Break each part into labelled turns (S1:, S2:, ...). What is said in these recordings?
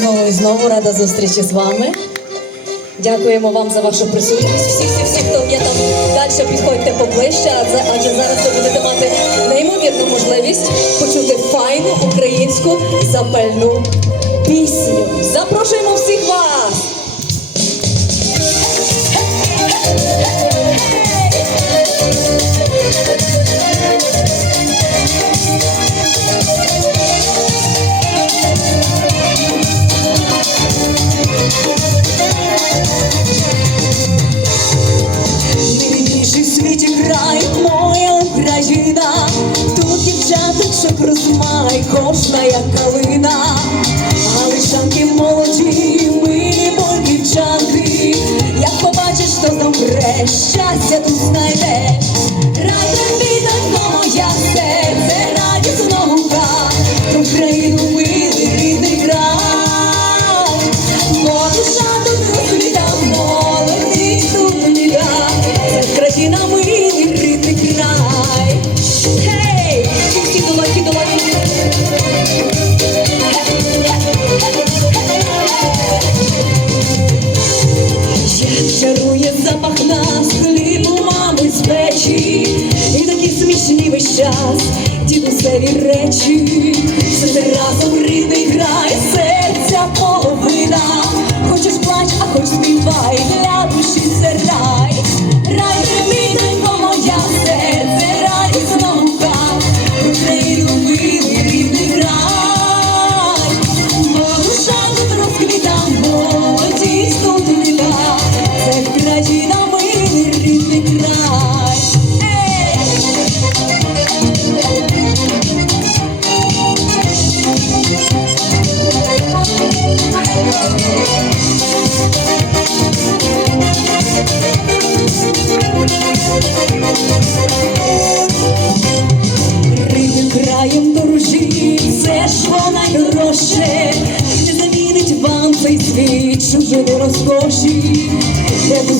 S1: знову і знову рада зустрічі з вами. Дякуємо вам за вашу присутність. Всі, всі, всі, хто є там далі, підходьте поближче, адже, зараз ви будете мати неймовірну можливість почути файну українську запальну пісню. Запрошуємо всіх вас!
S2: Щастя тут знайдеш. Час, дідусеві речі,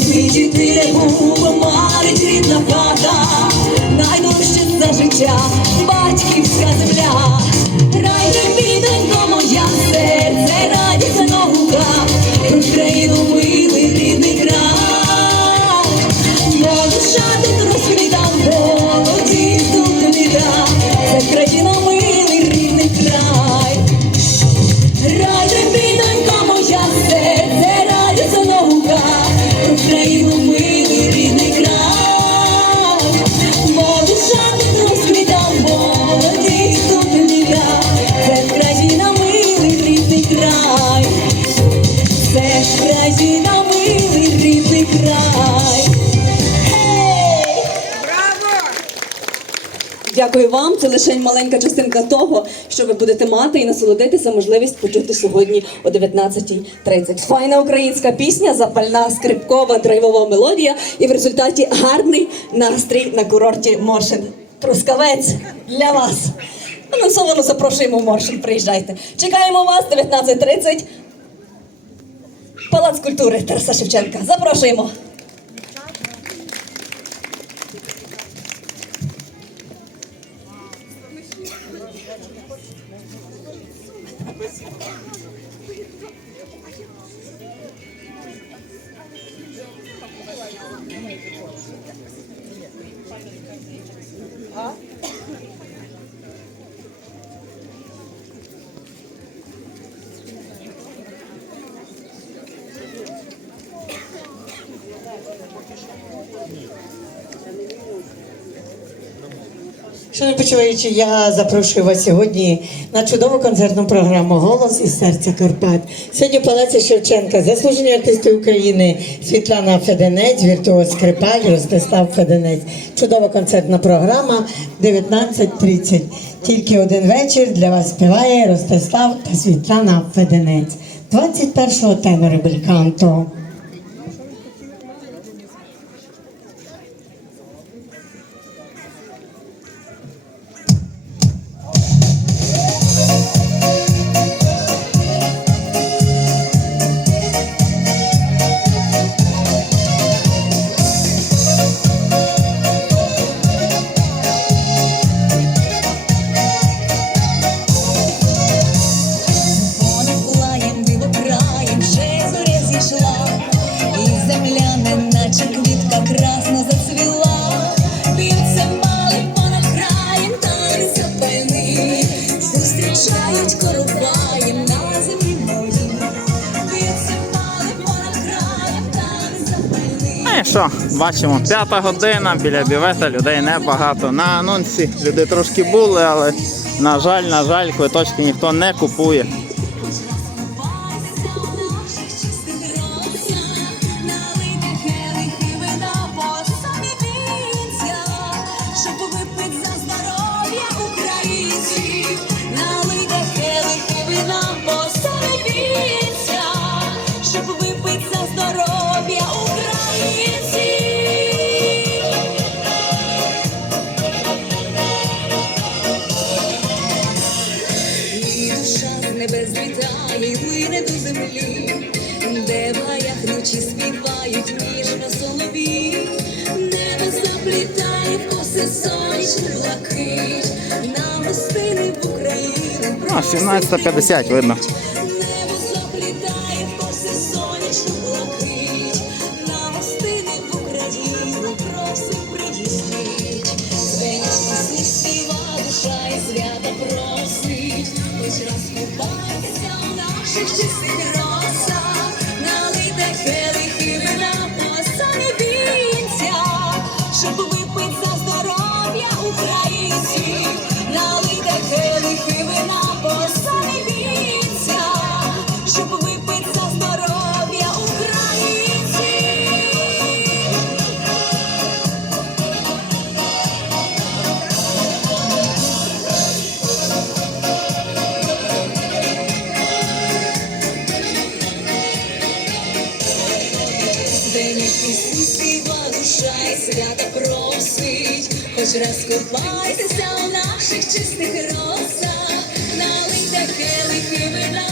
S2: світі ти був, марить рідна хата, найдорожче за життя, батьківська земля, рай тобі,
S1: Дякую вам. Це лише маленька частинка того, що ви будете мати і насолодитися можливість почути сьогодні о 19.30. Файна українська пісня, запальна скрипкова драйвова мелодія, і в результаті гарний настрій на курорті Моршин. Трускавець для вас. Анонсовано запрошуємо Моршин. Приїжджайте. Чекаємо вас 19.30. Палац культури Тараса Шевченка. Запрошуємо. А?
S3: Шановні почуваючі, я запрошую вас сьогодні на чудову концертну програму Голос із серця Карпат. Сьогодні в Палаці Шевченка заслужені артисти України Світлана Феденець, віртуоз скрипаль, Ростислав Феденець. Чудова концертна програма 19.30. Тільки один вечір для вас співає Ростислав та Світлана Феденець. 21-го тенори бельканто.
S4: що, бачимо, п'ята година, біля бівета людей небагато. На анонсі люди трошки були, але на жаль, на жаль, квиточки ніхто не купує.
S2: Щоб ви
S4: А, 17.50 видно.
S2: дівчата просить, хоч раз купайтеся у наших чистих розах, налийте келихи вина.